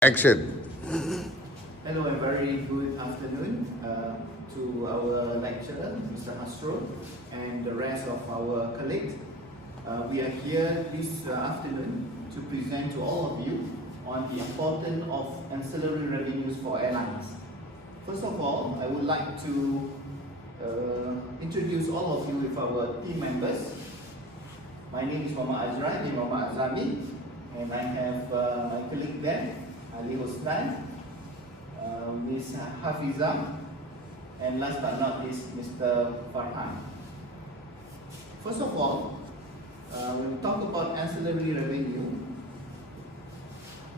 Action. Hello and very good afternoon to our lecturer, Mr. Hasrul, and the rest of our colleagues. We are here this afternoon to present to all of you on the importance of ancillary revenues for airlines. First of all, I would like to introduce all of you with our team members. My name is Muhammad Azrai, Muhammad Azami, and I have my colleague there, Ali Hosnan, Ms. Hafizah, and last but not least, Mr. Farhan. First of all, when we talk about ancillary revenue,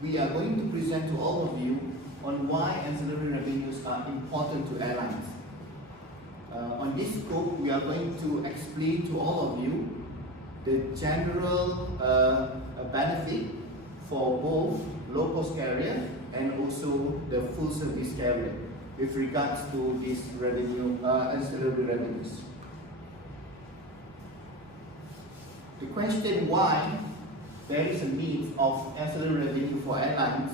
we are going to present to all of you on why ancillary revenues are important to airlines. On this scope, we are going to explain to all of you the general benefit for both low-cost carrier and also the full-service carrier with regards to this revenue, ancillary revenues. The question why there is a need of ancillary revenue for airlines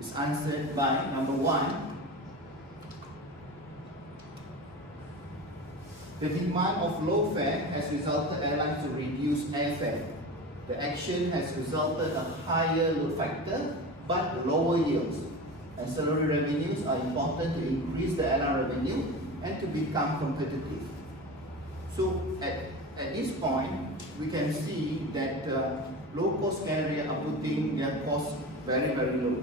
is answered by number one, the demand of low fare has resulted airlines to reduce airfare. The action has resulted a higher load factor but lower yields. Ancillary revenues are important to increase the airline revenue and to become competitive. So at this point, we can see that low-cost carriers are putting their costs very low.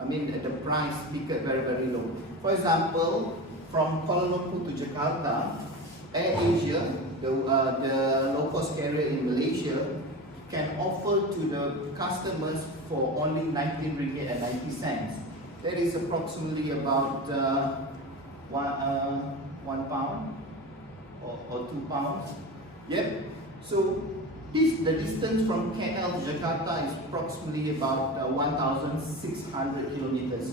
I mean the price ticket very low. For example, from Kuala Lumpur to Jakarta, AirAsia, the low-cost carrier in Malaysia, can offer to the customers for only 19 ringgit and 90 cents. That is approximately about one pound or 2 pounds. Yep. So the distance from KL to Jakarta is approximately about 1,600 kilometers.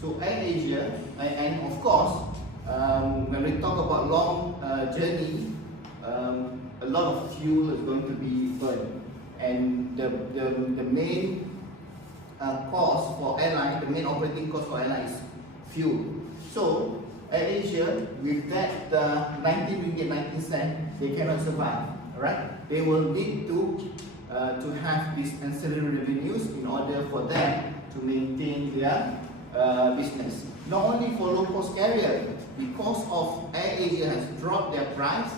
So AirAsia, and of course, when we talk about long journey, a lot of fuel is going to be burned. And the main cost for airline, the main operating cost for airline is fuel. So AirAsia, with that 19 ringgit 19 cents, they cannot survive. Alright, they will need to have these ancillary revenues in order for them to maintain their business. Not only for low-cost carrier, because of AirAsia has dropped their price,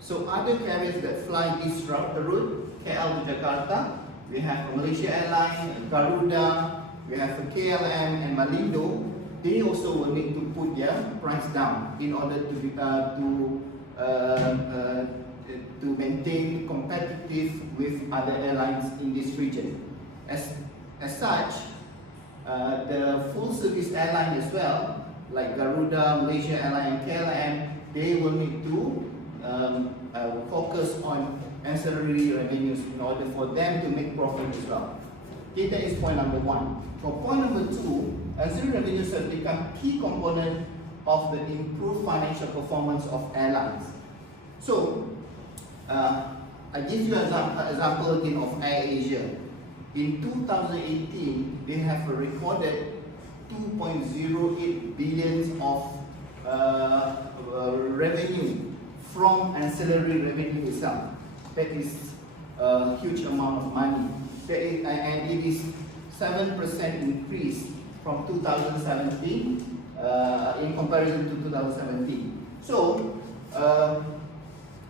so other carriers that fly this route, the route KL to Jakarta, we have Malaysia Airlines, Garuda, we have KLM and Malindo. They also will need to put their price down in order to maintain competitive with other airlines in this region. As such, the full service airline as well, like Garuda, Malaysia Airlines, and KLM, they will need to focus on ancillary revenues in order for them to make profit as well. Okay, that is point number one. For point number two, ancillary revenues have become key component of the improved financial performance of airlines. So, I give you an example again of AirAsia. In 2018, they have recorded 2.08 billion of revenue from ancillary revenue itself. That is a huge amount of money. And it is 7% increase from 2017 in comparison to 2017. So,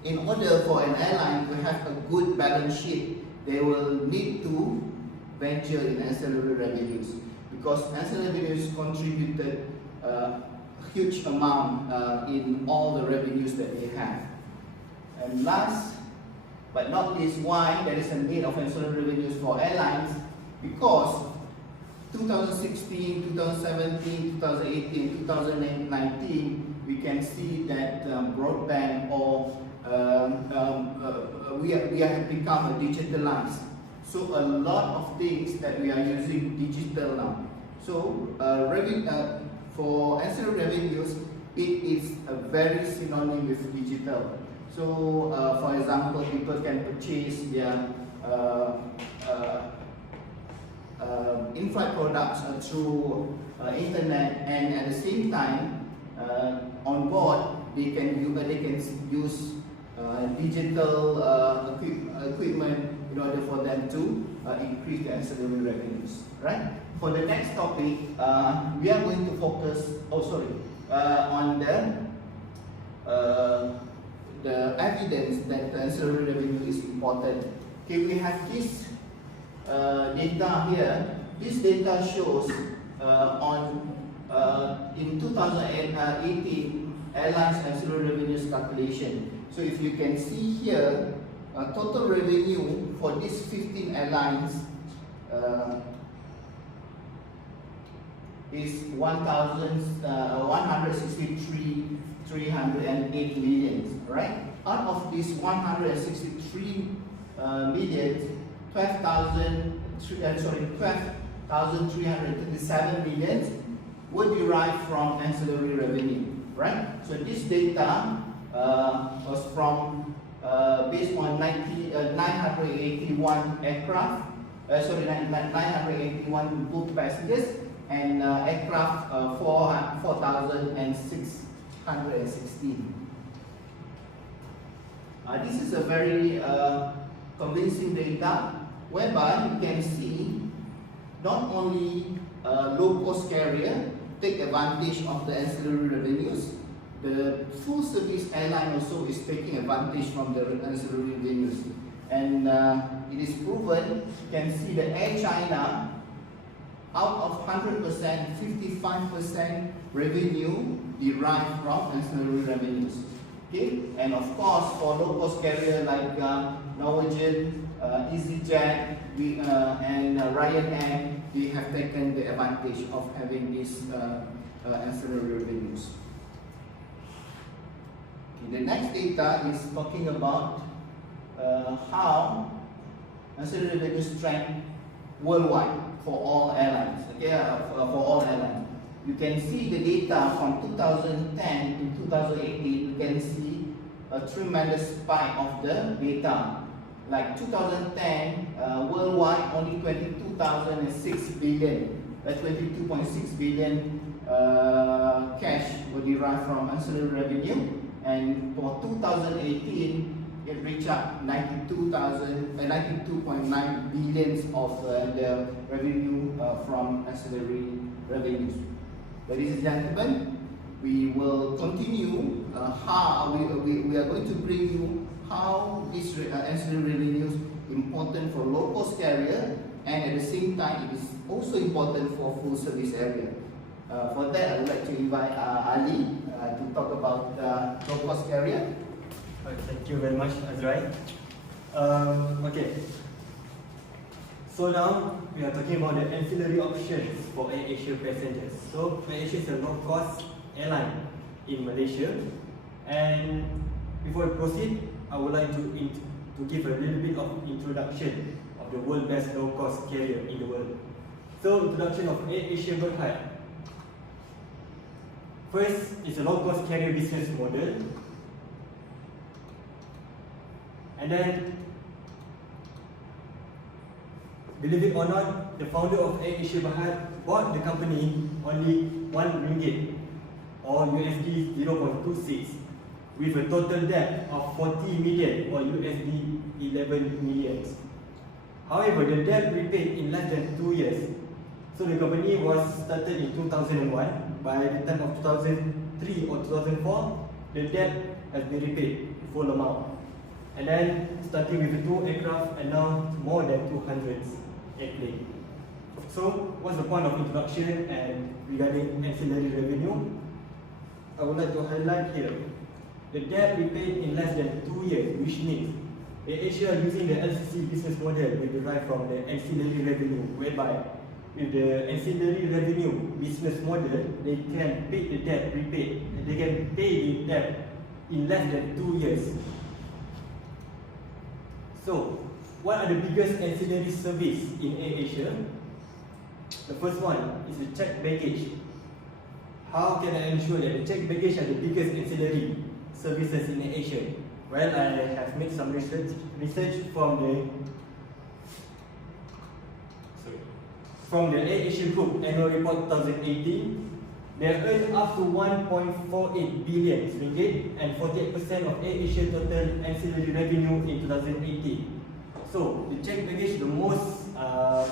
in order for an airline to have a good balance sheet, they will need to venture in ancillary revenues, because ancillary revenues contributed a huge amount in all the revenues that they have. And last but not least, why there is a need of ancillary revenues for airlines? Because 2016, 2017, 2018, 2019, we can see that broadband or we have become a digitalized. So a lot of things that we are using digital now. So for ancillary revenues, it is a very synonym with digital. So for example, people can purchase their in-flight products through internet, and at the same time on board they can use digital equipment in order for them to increase the ancillary revenues. Right. For the next topic, we are going to focus. On the evidence that the ancillary revenue is important. Okay, we have this data here. This data shows in 2018 airlines ancillary revenues calculation. So if you can see here, total revenue for these 15 airlines is 163,308 million, right? Out of this 163 million, 12,337 million were derived from ancillary revenue, right? So this data was from based on 981 aircraft, 981 booked passengers, and aircraft 4,616. This is a very convincing data, whereby you can see not only low-cost carrier take advantage of the ancillary revenues, the full-service airline also is taking advantage from the ancillary revenues. And it is proven, you can see the Air China, out of 100%, 55% revenue derived from ancillary revenues. Okay, and of course for low-cost carrier like Norwegian, EasyJet, and Ryanair, they have taken the advantage of having these ancillary revenues. Okay, the next data is talking about how ancillary revenues trend worldwide for all airlines. Okay, for all airlines. You can see the data from 2010 to 2018. You can see a tremendous spike of the data. Like 2010, worldwide only 22.6 billion cash were derived from ancillary revenue, and for 2018 it reached up 92.9 billions of the revenue from ancillary revenues. Ladies and gentlemen, we will continue how we are going to bring you how these ancillary revenues important for low-cost carrier, and at the same time it is also important for full-service area. For that, I would like to invite Ali to talk about low-cost carrier. Thank you very much, Azrai. Okay. So now we are talking about the ancillary options for AirAsia passengers. So AirAsia is a low-cost airline in Malaysia, and before we proceed, I would like to give a little bit of introduction of the world's best low-cost carrier in the world. So introduction of AirAsia Berhad. First is a low-cost carrier business model, and then, believe it or not, the founder of AirAsia Berhad bought the company only RM1 or USD 0.26 with a total debt of 40 million or USD 11 million. However, the debt repaid in less than 2 years. So the company was started in 2001. By the time of 2003 or 2004, the debt has been repaid full amount. And then starting with 2 aircraft and now more than 200 airplanes. So what's the point of introduction and regarding ancillary revenue? I would like to highlight here the debt repaid in less than 2 years, which means AirAsia using the LCC business model will derive from the ancillary revenue, whereby with the ancillary revenue business model, they can pay the debt repaid, they can pay the debt in less than 2 years. So, what are the biggest ancillary service in AirAsia? The first one is the checked baggage. How can I ensure that the checked baggage are the biggest ancillary services in AirAsia? Well, I have made some research from the from the AirAsia Group Annual Report 2018, they earned up to 1.48 billion ringgit and 48% of AirAsia total ancillary revenue in 2018. So the checked baggage is the most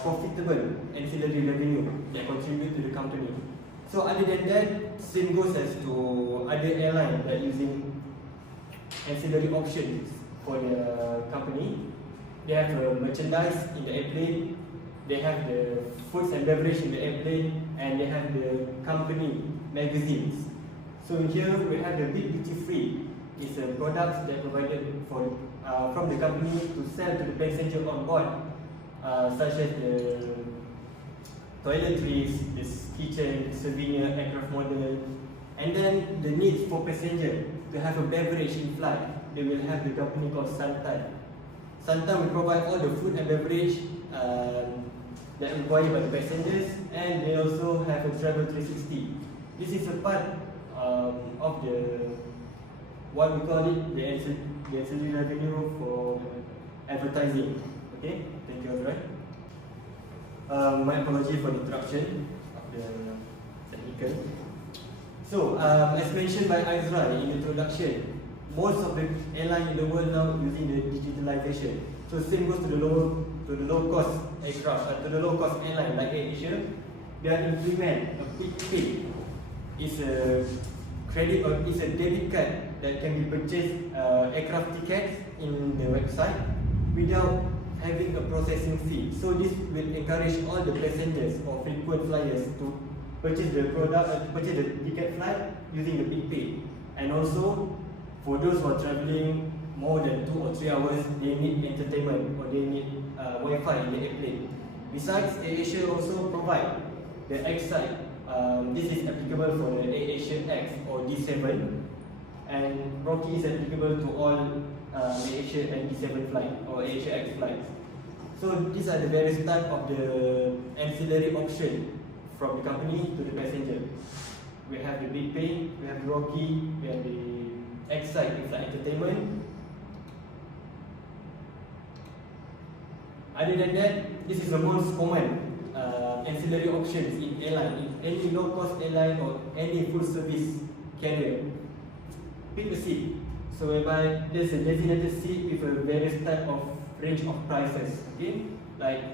profitable ancillary revenue that contribute to the company. So other than that, same goes as to other airlines that using ancillary options for the company. They have merchandise in the airplane, they have the foods and beverage in the airplane, and they have the company magazines. So here we have the Big Duty Free. It's a product that provided for from the company to sell to the passenger on board, such as the toiletries, the kitchen, souvenir, aircraft model, and then the needs for passenger to have a beverage in flight. They will have the company called Santan. Santan will provide all the food and beverage that are required by the passengers, and they also have a Travel 360. This is a part of the what we call it the ancillary revenue for advertising. Okay, thank you, Azrai. My apology for the interruption of the technical. So, as mentioned by Azrai in the introduction, most of the airlines in the world now using the digitalization. So same goes to the low cost aircraft, to the low cost airline like AirAsia. They are implement a quick pay. It's a credit or it's a debit card that can be purchased aircraft tickets in the website without having a processing fee. So this will encourage all the passengers or frequent flyers to purchase the product, purchase the ticket flight using the big pay. And also for those who are traveling more than 2 or 3 hours, they need entertainment or they need Wi-Fi in the airplane. Besides, AirAsia also provide the X side. This is applicable for the AirAsia X or D7, and Rocky is applicable to all AirAsia and D7 flight or AirAsia X flights. So these are the various type of the ancillary option from the company to the passenger. We have the big pay, we have the Rocky, we have the X side, it's like entertainment. Other than that, this is the most common ancillary options in airline, in any low-cost airline or any full-service carrier. Pick a seat. So whereby there's a designated seat with a various type of range of prices. Okay, like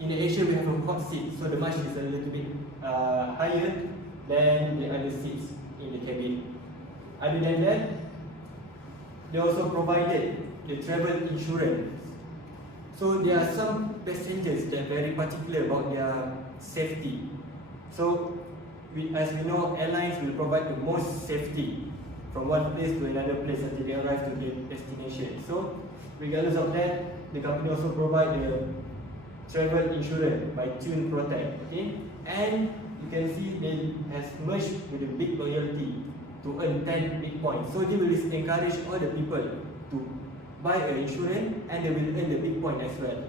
in Asia we have a hot seat, so the march is a little bit higher than the other seats in the cabin. Other than that, they also provided the travel insurance. So there are some passengers that are very particular about their safety. So as we know, airlines will provide the most safety from one place to another place until they arrive to their destination. So regardless of that, the company also provide the travel insurance by Tune Protect. Okay? And you can see they has merged with the big loyalty to earn 10 big points. So they will encourage all the people to buy an insurance and they will earn the big point as well.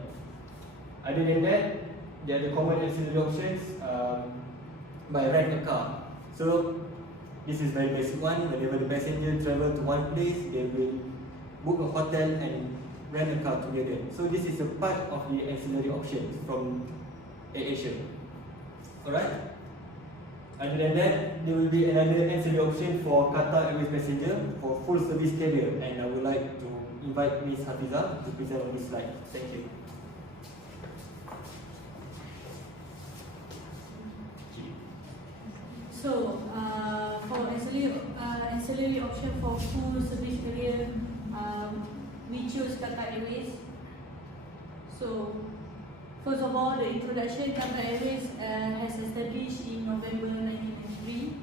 Other than that, there are the common ancillary options by rent a car. So this is very basic one. Whenever the passenger travel to one place, they will book a hotel and rent a car together. So this is a part of the ancillary options from AirAsia. Alright. Other than that, there will be another ancillary option for Qatar Airways passenger for full service carrier, and I would like to invite Ms. Hafiza to present on this slide. Thank you. So, for ancillary option for full service carrier, we choose Qatar Airways. So, first of all, the introduction, Qatar Airways has established in November 1993,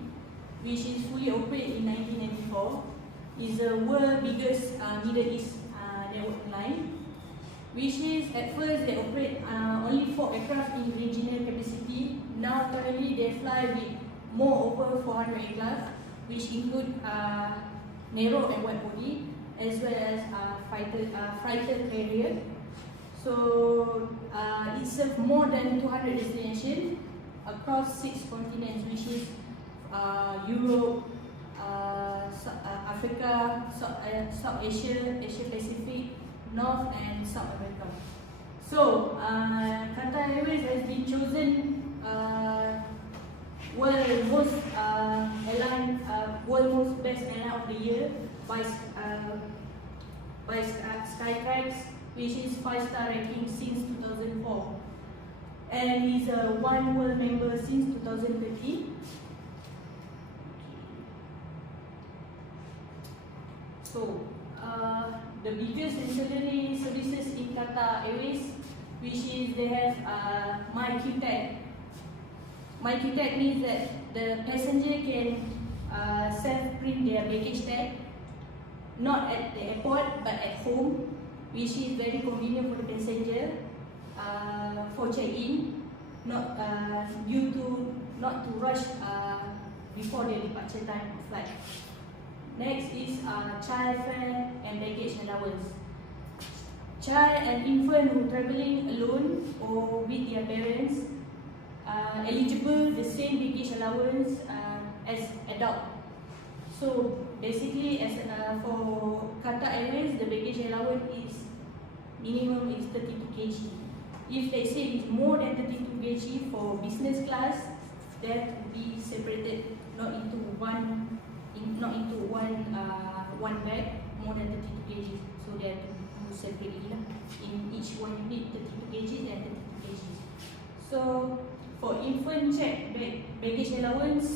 which is fully operated in 1994. Is the world's biggest Middle East network line, which is at first they operate only 4 aircraft in regional capacity. Now currently they fly with more over 400 aircraft, which include narrow and wide body, as well as fighter carrier. So it serves more than 200 destinations across 6 continents, which is Europe, Africa, South Asia, Asia Pacific, North and South America. So, Qatar Airways has been chosen world most best airline of the year by Skytrax, which is 5-star ranking since 2004, and is a One World member since 2013. So, the biggest ancillary services in Qatar Airways, which is they have MyQTag. MyQTag means that the passenger can self-print their baggage tag, not at the airport but at home, which is very convenient for the passenger for check-in, not to rush before the departure time of flight. Next is child fare and baggage allowance. Child and infant who travelling alone or with their parents eligible the same baggage allowance as adult. So basically, as for Qatar Airways, the baggage allowance is minimum is 32 kg. If they say it's more than 32 kg for business class, that will be separated, not into one bag, more than 32 kg. So they have to do separately in each one unit, 32 kg and 32 kg. So for infant check baggage allowance,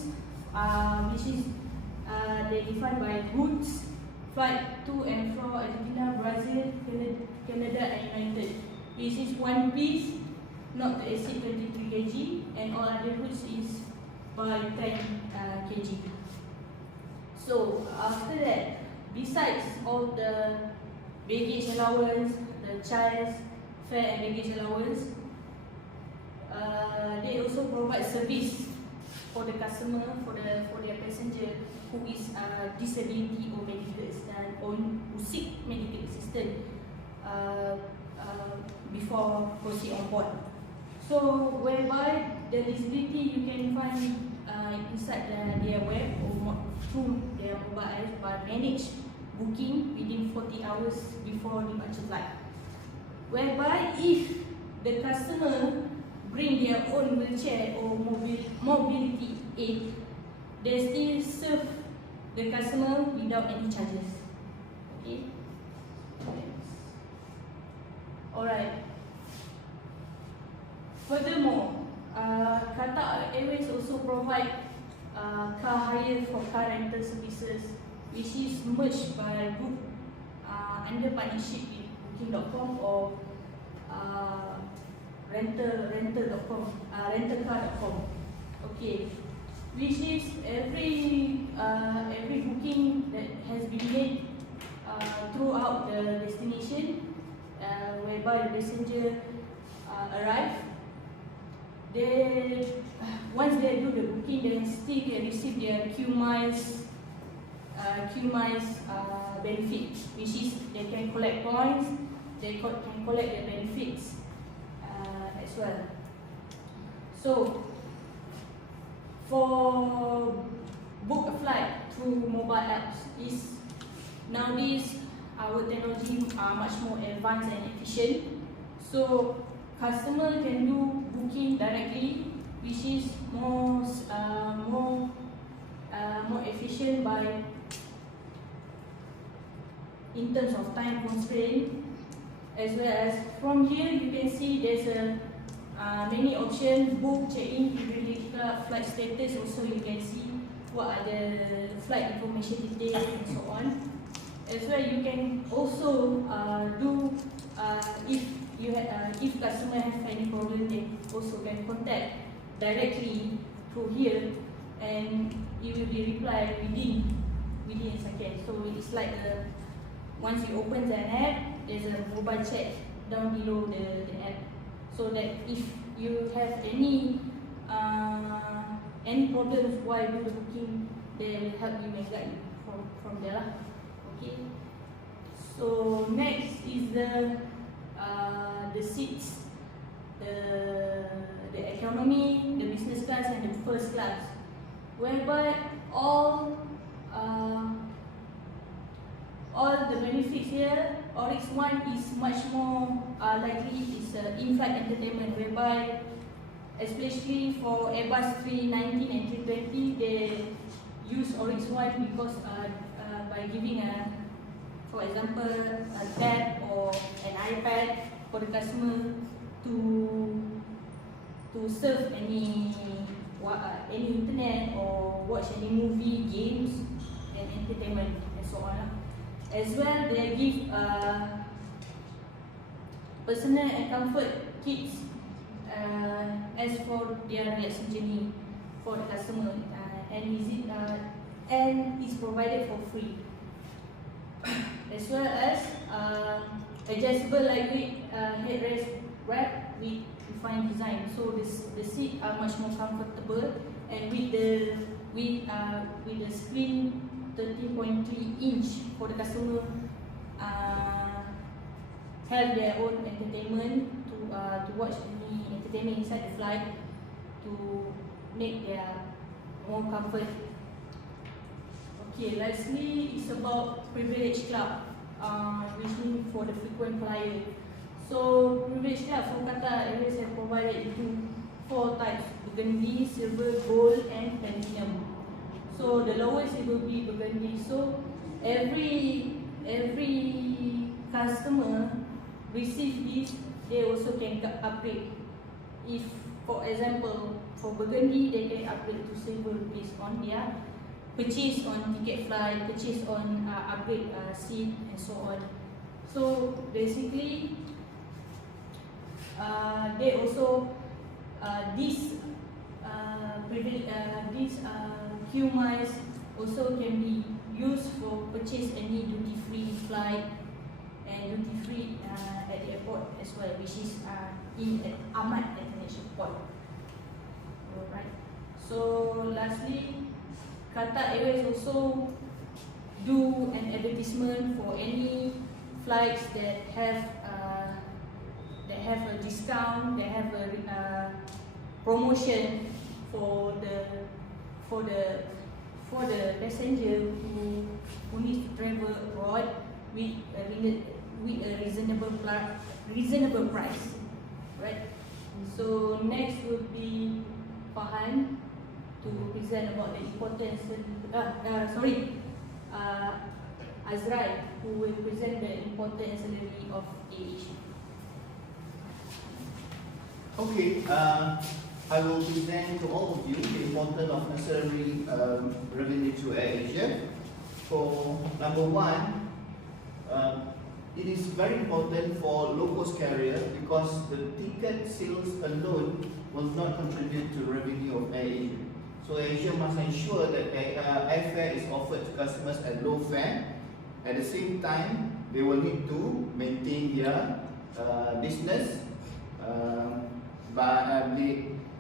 which is they defined by goods, flight to and from Argentina, Brazil, Canada and United. This is one piece, not to exceed 23 kg, and all other goods is by 10 kg. So after that, besides all the baggage allowance, the child's fare and baggage allowance, they also provide service for the customer, for their passenger who is disability or medical assistance, or who seek medical assistance before proceed on board. So whereby the disability you can find inside their web or through their mobile apps, but manage booking within 40 hours before departure flight. Whereby if the customer bring their own wheelchair or mobility aid, they still serve the customer without any charges. Okay. Alright. Furthermore, Qatar Airways also provide car hire for car rental services, which is merged by group under partnership with Booking.com or rentalcar.com. Okay, which is every booking that has been made throughout the destination, whereby the passenger arrive. Once they do the booking, they still can receive their Q miles benefit, which is they can collect points, they can collect their benefits as well. So for book a flight through mobile apps, is nowadays our technology are much more advanced and efficient. So customer can do booking directly, which is more efficient by in terms of time constraint, as well as from here you can see there's many options: book, check-in, privilege club, flight status. Also you can see what are the flight information details and so on. As well, you can also do if customer have any problem, they also can contact directly through here, and you will be replied within a second. So it's like once you open the app, there's a mobile chat down below the app, so that if you have any problems while you do the booking, they will help you and guide you from there. Okay. So next is the seats, the economy, the business class, and the first class, whereby all the benefits here, RX1 is much more likely is in-flight entertainment, whereby especially for Airbus 319 and 320, they use RX1 because by giving for example, a tab or an iPad for the customer to surf any internet or watch any movie, games, and entertainment and so on. As well, they give personal and comfort kits as for their relaxing journey for the customer, and is provided for free. As well as adjustable lightweight headrest wrap with refined design. So the seats are much more comfortable, and with the screen 13.3 inch for the customer have their own entertainment to watch any entertainment inside the flight to make their more comfort. Okay, lastly, it's about privilege club, which means for the frequent flyer. So privilege club for Qatar Airways have provided into 4 types: burgundy, silver, gold, and platinum. So the lowest it will be burgundy. So every customer receive this, they also can upgrade. If, for example, for burgundy, they can upgrade to silver based on their purchase on ticket flight, purchase on upgrade seat, and so on. So basically, they also these Q miles also can be used for purchase any duty free flight and duty free at the airport as well, which is in Ahmad International Port. Alright. So lastly, Qatar Airways also do an advertisement for any flights that have a discount, that have a promotion for the passenger who needs to travel abroad with a reasonable price, right? So next would be Fahan to present about the importance. Azrai, who will present the important ancillary of aviation. Okay, I will present to all of you the importance of ancillary revenue to AirAsia. For number one, it is very important for low-cost carrier because the ticket sales alone will not contribute to revenue of AirAsia. So AirAsia must ensure that airfare is offered to customers at low fare. At the same time, they will need to maintain their business.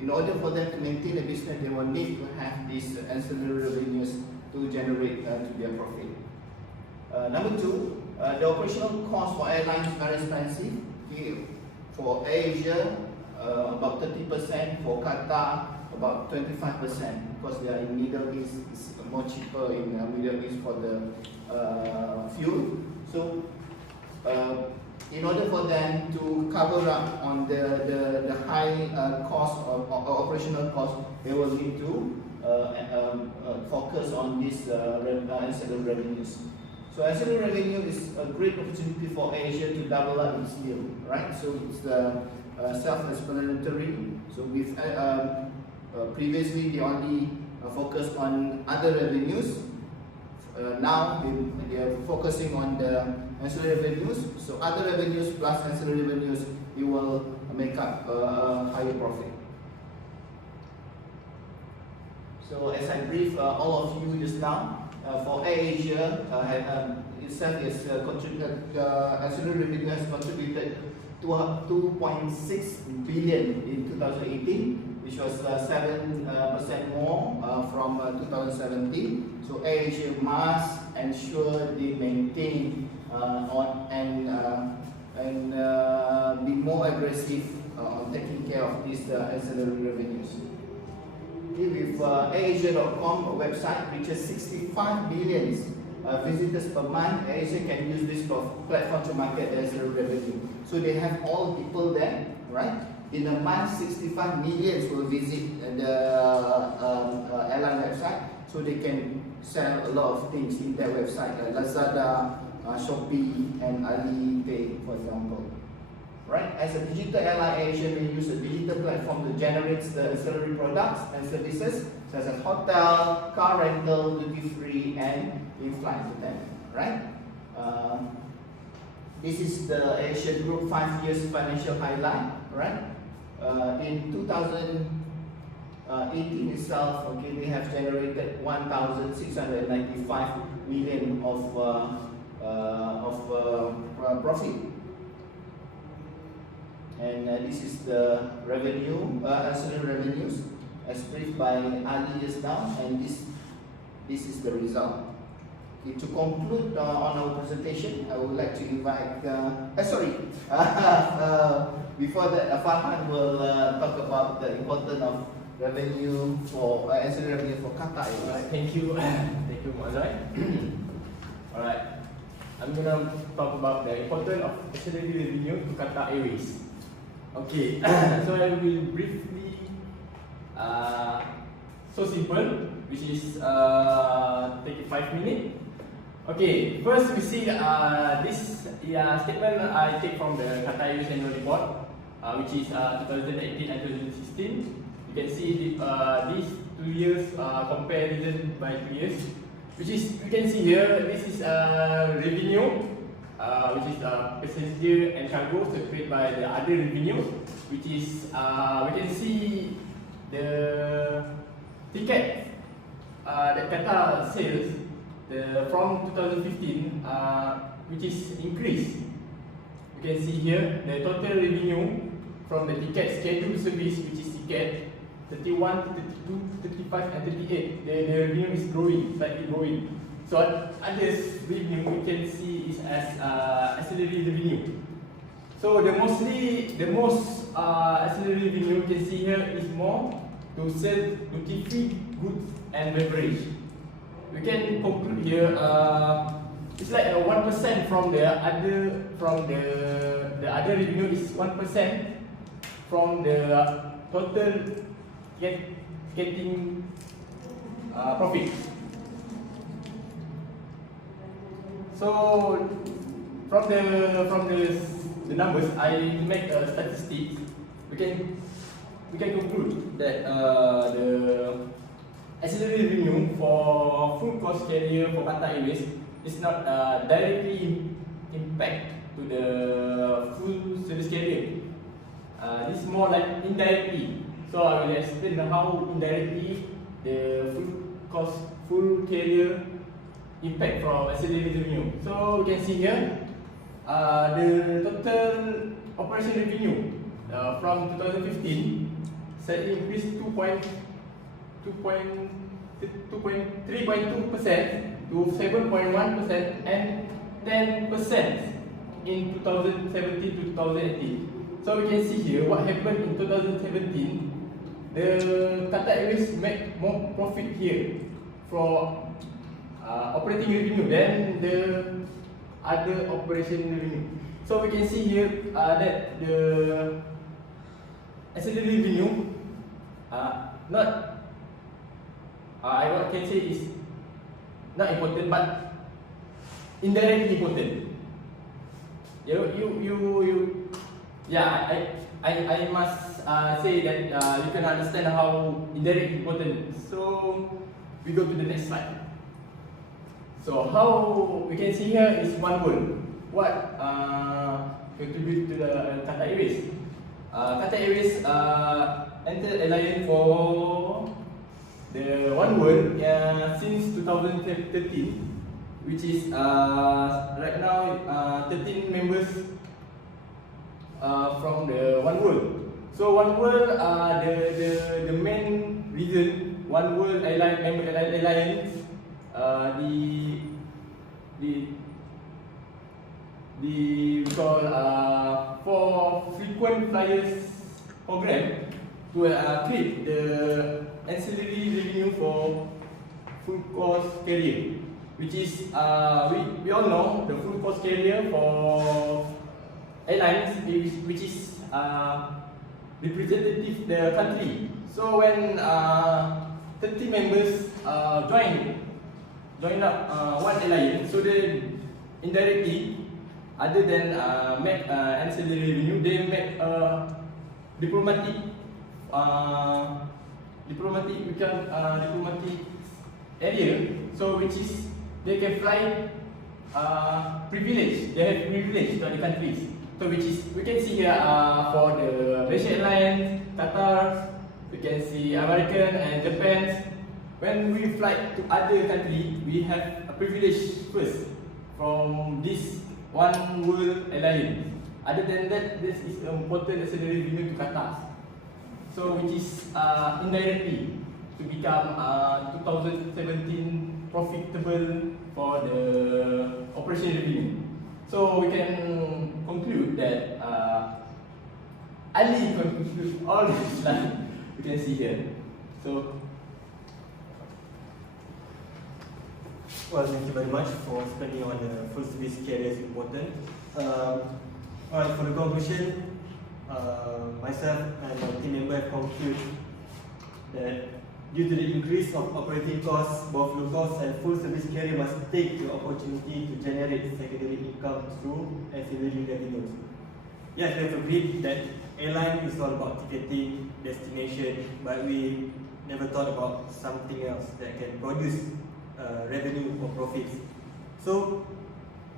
In order for them to maintain the business, they will need to have these ancillary revenues to generate to their profit. Number two, the operational cost for airlines is very expensive. For AirAsia, about 30%, for Qatar, about 25%, because they are in Middle East. It's more cheaper in Middle East for the fuel. So in order for them to cover up on the high cost of operational cost, they will need to focus on these ancillary revenues. So ancillary revenue is a great opportunity for Asia to double up its yield, right? So it's self-explanatory. So with previously they only focused on other revenues. Now they are focusing on the ancillary revenues. So other revenues plus ancillary revenues, it will make up a higher profit. So as I brief all of you just now, for AirAsia itself is ancillary revenue has contributed to 2.6 billion in 2018, which was 7% more from 2017. So AirAsia must ensure they maintain and be more aggressive on taking care of these ancillary revenues. With AirAsia.com website reaches 65 billion visitors per month, AirAsia can use this platform to market their revenue. So they have all people there, right? In a month, 65 million will visit the airline website, so they can sell a lot of things in their website, like Lazada, Shopee, and Alipay, for example. Right? As a digital airline, AirAsia may use a digital platform to generate the ancillary products and services such as hotel, car rental, duty free, and in-flight entertainment. Right? This is the AirAsia Group 5 years financial highlight. Right? In 2018 itself, okay, they have generated 1,695 million of profit. And this is the revenue, ancillary revenues, as briefed by Ali just now, and this is the result. Okay, to conclude on our presentation, I would like to invite, before that, Farhan will talk about the importance of revenue for ancillary revenue for Qatar Airways. Alright, thank you, thank you, Mazai. Alright, I'm gonna talk about the importance of ancillary revenue to Qatar Airways. Okay, so I will briefly, so simple, which is take 5 minutes. Okay, first we see this statement I take from the Qatar Airways annual report, which is 2018 and 2016. You can see these 2 years comparison by 2 years, which is, you can see here, this is revenue, which is passenger and cargo separate by the other revenue, which is we can see the ticket that Qatar sales from 2015, which is increased. You can see here the total revenue from the ticket scheduled service, which is ticket 31, 32, 35 and 38. The revenue is growing, slightly growing. So others revenue we can see is as ancillary revenue. So the most ancillary revenue you can see here is more to sell duty free goods and beverage. We can conclude here it's like 1% from the other revenue is 1% from the total getting profit. So from the numbers, I make statistics. We can conclude that the ancillary revenue for full cost carrier for Qatar Airways is not directly impact to the full service carrier. This is more like indirectly. So I will explain how indirectly the full carrier impact from ancillary revenue. So we can see here the total operation revenue from 2015 slightly increased 3.2% to 7.1% and 10% in 2017 to 2018. So we can see here what happened in 2017. The Qatar Airways make more profit here for operating revenue than the other operation revenue. So we can see here that the ancillary revenue not I can say is not important but indirectly important. I must say that you can understand how indirect important. So we go to the next slide. So how we can see here is one world. What contribute to the Qatar Airways? Qatar Airways entered alliance for the One World since 2013, which is right now 13 members from the One World. So One World, the main reason One World Alliance, we call for frequent flyers program to create the ancillary revenue for full cost carrier. which is we all know the full cost carrier for airlines, which is representative the country. So when 30 members join up one airline, so they indirectly, other than make ancillary revenue, they make diplomatic area. So which is they can fly privilege. They have privilege to other countries. So which is we can see here for the Malaysia Airlines, Qatar, we can see American and Japan. When we fly to other country, we have a privilege first from this one world alliance. Other than that, this is important ancillary revenue to Qatar. So which is indirectly to become 2017 profitable for the operation revenue. So we can conclude that Ali conclude all this slide you can see here. So well, thank you very much for spending on the full service carriers important. Alright, for the conclusion, myself and my team member have concluded that due to the increase of operating costs, both low cost and full service carrier must take the opportunity to generate secondary income through ancillary revenues. Yes, we have agreed that airline is all about ticketing, destination, but we never thought about something else that can produce revenue or profits. So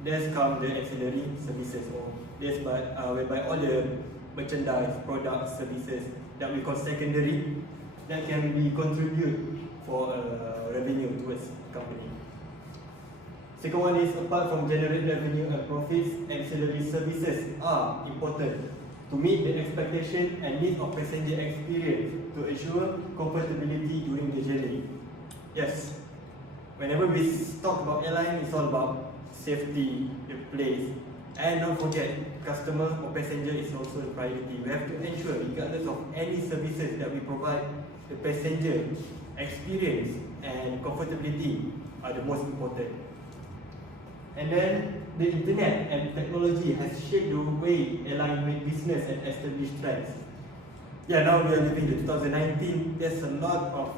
there's come the ancillary services, or there's whereby all the merchandise, products, services that we call secondary that can be contribute for revenue towards company. Second one is, apart from generate revenue and profits, ancillary services are important to meet the expectation and need of passenger experience to ensure comfortability during the journey. Yes, whenever we talk about airline, it's all about safety, the place, and don't forget, customer or passenger is also a priority. We have to ensure, regardless of any services that we provide, the passenger experience and comfortability are the most important. And then the internet and technology has shaped the way airline make business and establish trends. Yeah, now we are living in 2019. There's a lot of,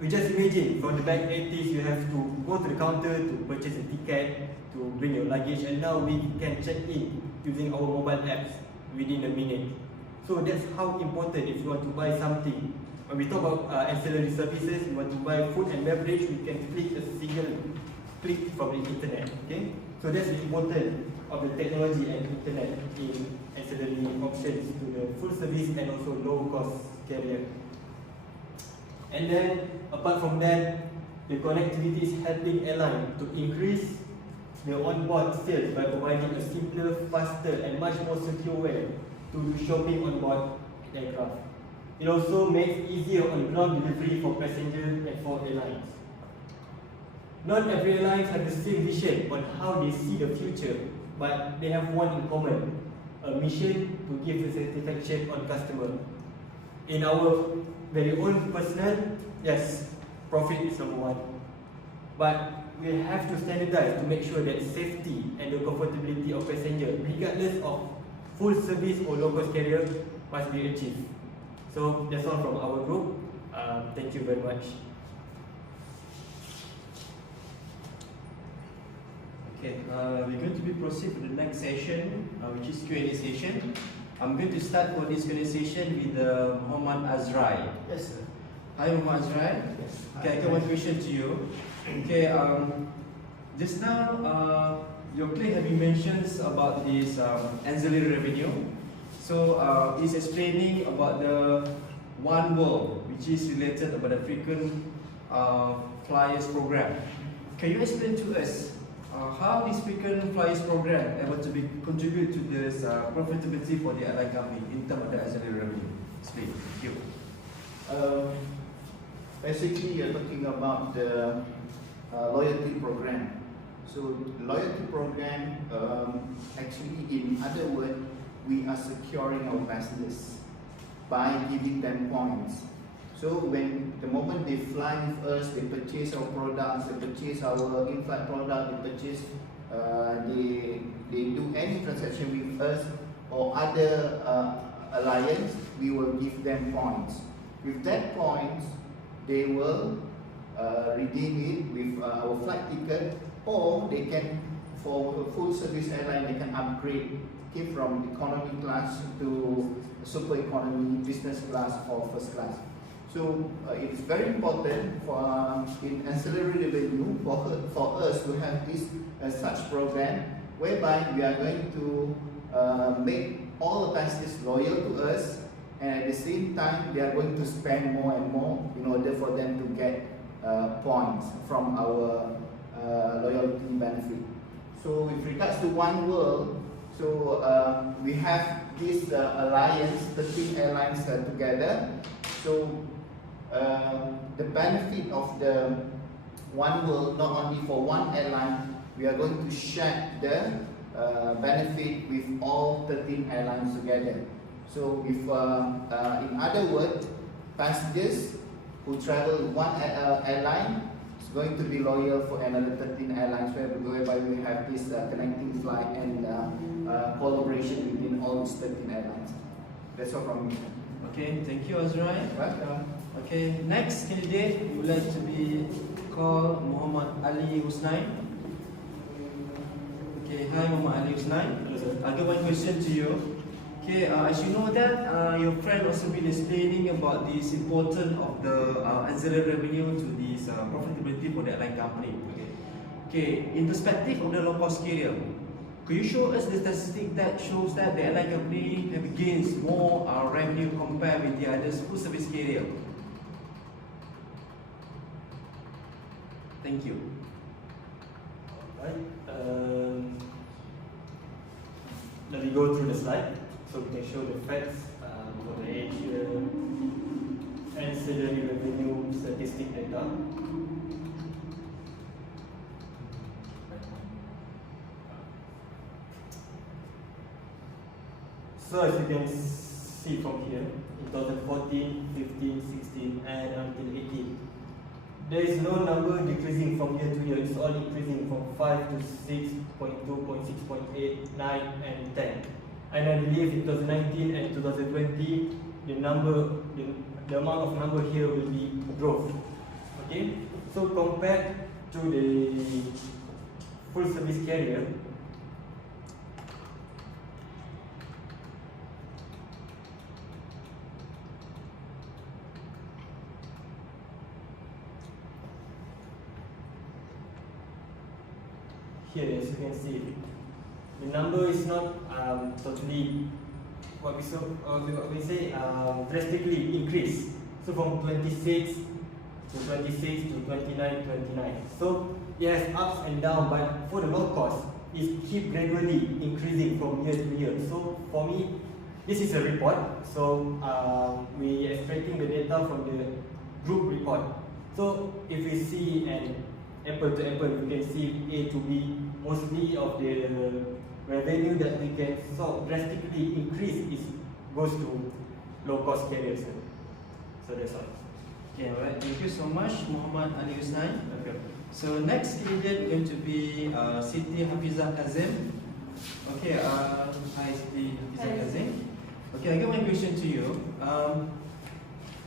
we just imagine from the back 80s, you have to go to the counter to purchase a ticket, to bring your luggage, and now we can check in using our mobile apps within a minute. So that's how important if you want to buy something. When we talk about ancillary services, you want to buy food and beverage, we can click a single click from the internet. Okay, so that's the importance of the technology and internet in ancillary options to the full service and also low cost carrier. And then apart from that, the connectivity is helping airline to increase the onboard sales by providing a simpler, faster and much more secure way to do shopping on board aircraft. It also makes easier on ground delivery for passengers and for airlines. Not every airlines have the same vision on how they see the future, but they have one in common, a mission to give the satisfaction on customer. In our very own personal, yes, profit is number one. But we have to standardize to make sure that safety and the comfortability of passengers, regardless of full service or low cost carrier, must be achieved. So that's all from our group. Thank you very much. Okay, we're going to be proceed to the next session, which is Q&A session. I'm going to start for this Q&A session with Muhammad Azrai. Yes, sir. Hi, Muhammad Azrai. Yes. Okay, I got one question to you. Okay, just now your colleague have been mentioned about this ancillary revenue. So it's explaining about the One World, which is related about the frequent flyers program. Can you explain to us how this frequent flyers program able to be contribute to this profitability for the airline company in terms of the ancillary revenue? Explain. Thank you. Basically, you're talking about the loyalty program. So, loyalty program, actually, in other words, we are securing our passengers by giving them points. So when the moment they fly with us, they purchase our products, they purchase our in-flight product, they purchase, they do any transaction with us or other alliance, we will give them points. With that points, they will redeem it with our flight ticket, or they can, for a full service airline, they can upgrade from economy class to super economy, business class, or first class. So it is very important for in ancillary revenue for us to have this such program, whereby we are going to make all the passengers loyal to us, and at the same time they are going to spend more and more in order for them to get points from our loyalty benefit. So with regards to One World, so we have this alliance, 13 airlines together. So the benefit of the One World, not only for one airline, we are going to share the benefit with all 13 airlines together. So if, in other words, passengers who travel with one airline is going to be loyal for another 13 airlines, whereby we have this connecting flight and collaboration between all these 13 airlines. That's all from me. Okay, thank you, Azrai. Welcome. Okay, next candidate would like to be called Muhammad Ali Husnain. Okay, hi Muhammad Ali Husnain. Hello, sir. I got one question to you. Okay, as you know that your friend also been explaining about this importance of the ancillary revenue to this profitability for the airline company. Okay, in perspective of the low cost carrier, could you show us the statistic that shows that the airline company have gains more revenue compared with the other full service carrier? Thank you. Alright, let me go through the slide so we can show the facts for the Asia ancillary revenue statistic data. So as you can see from here, in 2014, 15, 16 and until 18, there is no number decreasing from year to year. It's all increasing from 5 to 6.2, 6.8, 9 and 10. And I believe in 2019 and 2020, the amount of number here will be growth. Okay, so compared to the full service carrier, here, as you can see, the number is not totally what we say drastically increased. So from 26 to 26 to 29, 29. So it has ups and downs, but for the low cost, it keep gradually increasing from year to year. So for me, this is a report. So we are extracting the data from the group report. So if we see an apple to apple, we can see A to B. Mostly of the revenue that we can so drastically increase goes to low cost carriers. So that's all. Okay, alright. Thank you so much, Muhammad Ali Husnain. Okay. So next candidate going to be Siti Hafizah Kazim. Okay, hi Siti Hafizah Kazim. Okay, I got one question to you.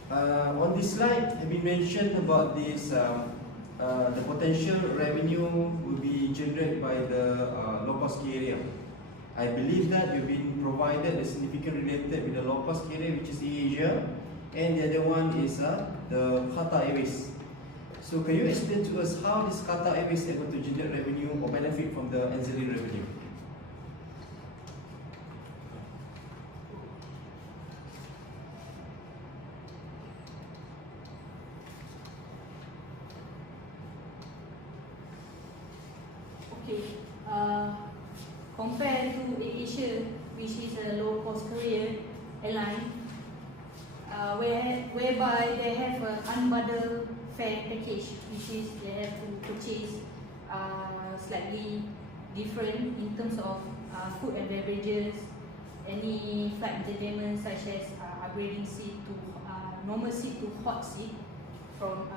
On this slide, have you mentioned about this? The potential revenue will be generated by the low-cost carrier. I believe that you've been provided a significant related with the low-cost carrier, which is Asia, and the other one is the Qatar Airways. So can you explain to us how this Qatar Airways is able to generate revenue or benefit from the ancillary revenue? Okay, compared to Asia, which is a low-cost carrier airline, whereby they have an unbundled fare package, which is they have to purchase slightly different in terms of food and beverages, any flight entertainment such as upgrading seat to normal seat to hot seat from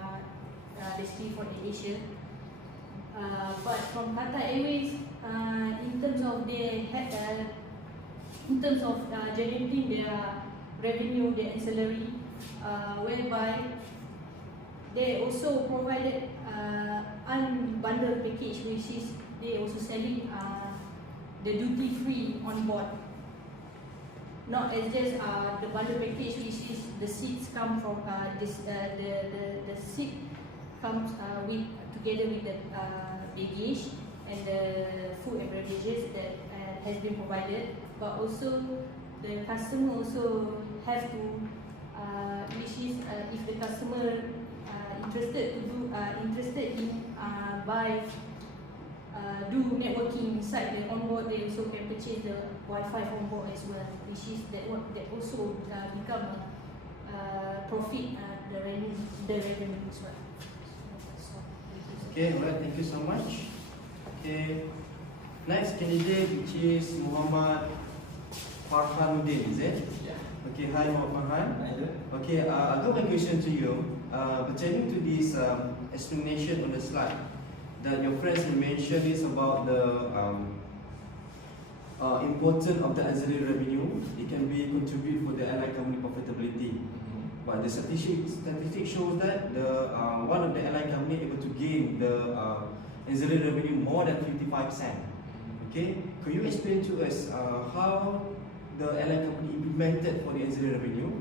basically for AirAsia. But from Qatar Airways, in terms of generating their revenue, their ancillary, whereby they also provided unbundled package, which is they also selling the duty free on board. Not as just the bundle package, which is the seats come from the seat comes together with the baggage and the food and beverages that has been provided, but also the customer also have to, which is if the customer interested in do networking inside the onboard, they also can purchase the Wi-Fi on board as well, which is that also become a profit, the revenue as well. Okay, alright, thank you so much. Okay, next candidate, which is Muhammad Farhanuddin, is it? Yeah. Okay, hi Muhammad Farhan. Hi there. Okay, I got my question to you. Pertaining to this explanation on the slide that your friends have mentioned is about the importance of the ancillary revenue. It can be contribute for the airline company profitability. But the statistic shows that the one of the airline company able to gain the ancillary revenue more than 55%. Okay, could you explain to us how the airline company implemented for the ancillary revenue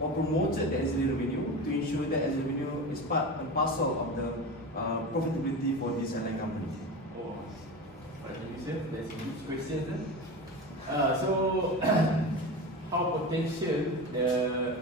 or promoted the ancillary revenue to ensure that ancillary revenue is part and parcel of the profitability for this airline company? Oh, alright, thank you, sir. That's a good question, sir. So, how potential the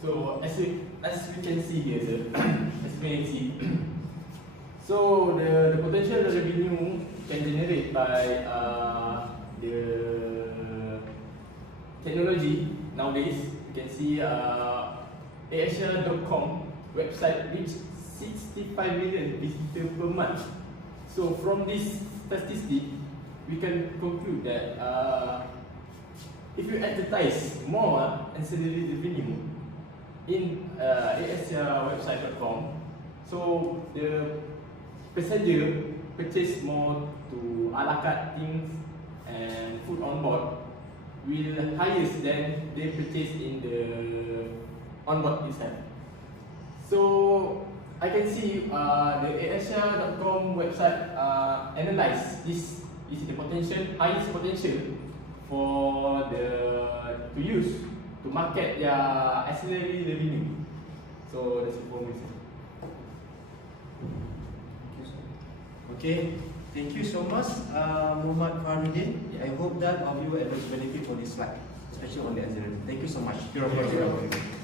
So as we can see here, sir, as we can see, so the potential revenue can generate by the technology nowadays. You can see AirAsia.com website reach 65 million visitors per month. So from this statistic, we can conclude that if you advertise more ancillary revenue in AirAsia.com, so the passenger purchase more to a la carte things and food on board will highest than they purchase in the onboard itself. So I can see the AirAsia.com website analyze this is the highest potential for to use to market their ancillary revenue. So that's information. Okay, thank you so much, Muhammad Farhanuddin. I hope that our viewer will benefit from this slide, especially on the ancillary. Thank you so much. You're welcome.